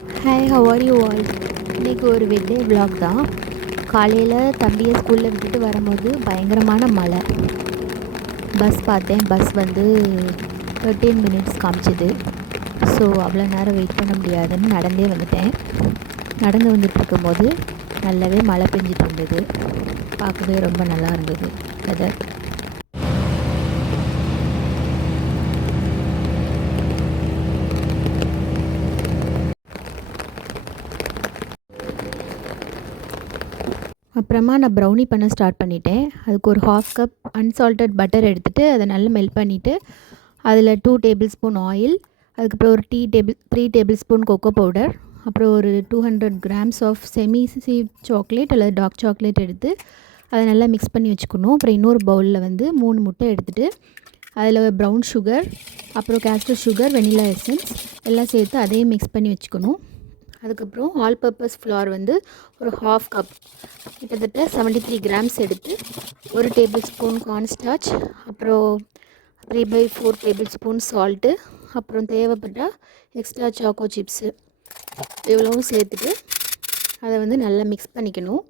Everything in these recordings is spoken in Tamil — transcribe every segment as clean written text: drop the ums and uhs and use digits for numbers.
Hi, how are you all? இன்றைக்கி ஒரு வெட்டே vlog தான். காலையில் தம்பியை ஸ்கூலில் விட்டுட்டு வரும்போது பயங்கரமான மழை. பஸ் பார்த்தேன். பஸ் வந்து 13 மினிட்ஸ் காமிச்சிது. ஸோ அவ்வளோ நேரம் வெயிட் பண்ண முடியாதுன்னு நடந்தே வந்துட்டேன். நடந்து வந்துட்டு இருக்கும்போது நல்லாவே மழை பெஞ்சிட்டு இருந்தது. பார்க்கவே ரொம்ப நல்லா இருந்தது வெதர். அப்புறமா நான் ப்ரௌனி பண்ண ஸ்டார்ட் பண்ணிட்டேன். அதுக்கு ஒரு 1/2 கப் அன்சால்ட்டட் பட்டர் எடுத்துகிட்டு அதை நல்லா மெல்ட் பண்ணிவிட்டு அதில் 2 டேபிள் ஸ்பூன் ஆயில், அதுக்கப்புறம் ஒரு 3 டேபிள் ஸ்பூன் கொக்கோ பவுடர், அப்புறம் ஒரு 200 grams of semi sweet chocolate அல்லது டார்க் சாக்லேட் எடுத்து அதை நல்லா மிக்ஸ் பண்ணி வச்சுக்கணும். அப்புறம் இன்னொரு பவுலில் வந்து 3 முட்டை எடுத்துகிட்டு அதில் ப்ரௌன் சுகர், அப்புறம் கேஸ்டர் சுகர், வெனிலா எசன்ஸ் எல்லாம் சேர்த்து அதையும் மிக்ஸ் பண்ணி வச்சுக்கணும். அதுக்கப்புறம் ஆல் பர்பஸ் ஃப்ளார் வந்து ஒரு 1/2 கப், கிட்டத்தட்ட 73 கிராம்ஸ் எடுத்து ஒரு டேபிள் ஸ்பூன் கார்ன்ஸ்டார்ச், அப்புறம் 3/4 டேபிள் ஸ்பூன் சால்ட்டு, அப்புறம் தேவைப்பட்டால் எக்ஸ்ட்ரா சாக்கோ சிப்ஸு இவ்வளவும் சேர்த்துட்டு அதை வந்து நல்லா மிக்ஸ் பண்ணிக்கணும்.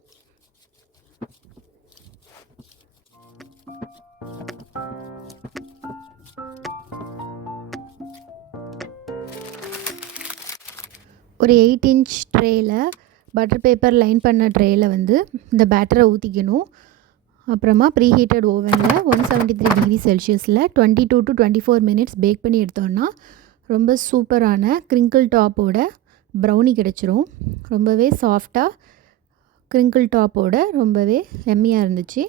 ஒரு 8 இன்ச் ட்ரேயில் பட்டர் பேப்பர் லைன் பண்ண ட்ரேயில் வந்து இந்த பேட்டரை ஊற்றிக்கணும். அப்புறமா ப்ரீஹீட்டட் ஓவனில் 173 டிகிரி செல்சியஸில் 22 to 24 மினிட்ஸ் பேக் பண்ணி எடுத்தோன்னா ரொம்ப சூப்பரான க்ரிங்கிள் டாப்போட ப்ரௌனி கிடச்சிரும். ரொம்பவே சாஃப்டாக க்ரிங்கிள் டாப்போட ரொம்பவே எம்மியாக இருந்துச்சு.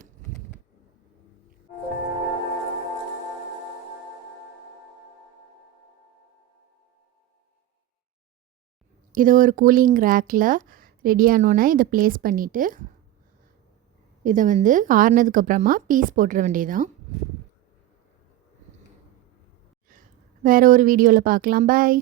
இதை ஒரு கூலிங் ரேக்கில் ரெடியானோன்னே இதை ப்ளேஸ் பண்ணிவிட்டு இதை வந்து ஆறுனதுக்கப்புறமா பீஸ் போட்டுற வேண்டியதான். வேறு ஒரு வீடியோவில் பார்க்கலாம். பாய்.